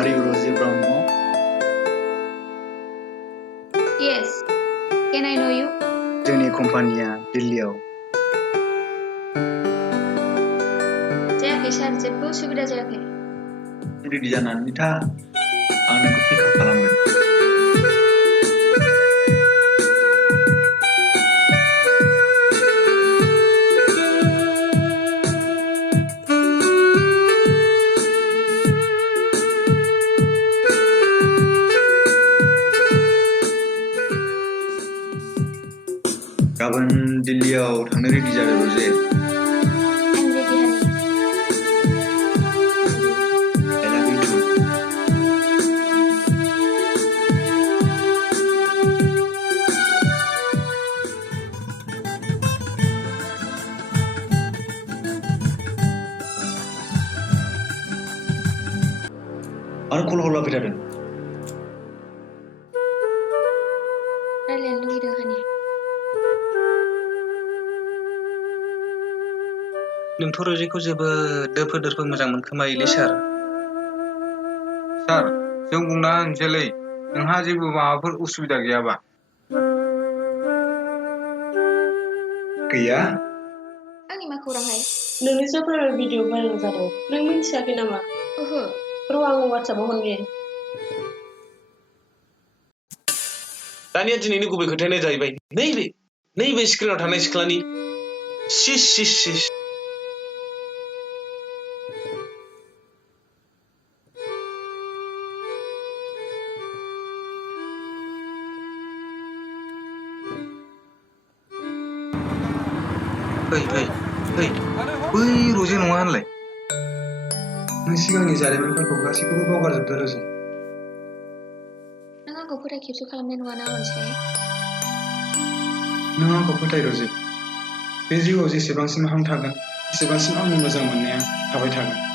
Are you Rosie Brahmo? Yes. Can I know you? जोंनि कम्पानिया दिल्लीयाव। जायाखै सार, जेबो उसुबिदा जायाखै। रेडि जानानै था, आं नोंखौ पिकआप खालामगोन। गाबोन दिल्लीयाव थांनो रेडि जादो रजे। I'm ready, honey. I love you too. आरो कल हरलाबाय थादों। रायलायनो लुगैदों, honey. नोंथ' रजेखौ जोबोद दोफो मोजां मोनखोमायोलै सार। सार, जों बुंना होनोसैलै, नोंहा जेबो माबाफोर उसुबिदा गैयाबा। गैया? आंनि मा खौरांहाय? नोंनि जाफोर भिडिअ भाइरेल जादों, नों मिन्थियाखै नामा? ओहो। र' आं वाट्सएपआव हरगोन। दानिया दिनैनि गुबै खोथायानो जाहैबाय नैबे स्क्रिनाव थानाय सिख्लानि सिस। बै रजे नङा होनलाय? नों सिगांनि जारिमिनफोरखौ गासैखौबो बावगारजोबदो रजे। नों आंखौ फोथाय खेबस' खालामनाय नङाना अनसाय? नों आंखौ फोथाय रजे। बे जिउआव जेसेबांसिम हां थागोन, एसेबांसिम आंनि मोजां मोननाया थाबाय थागोन।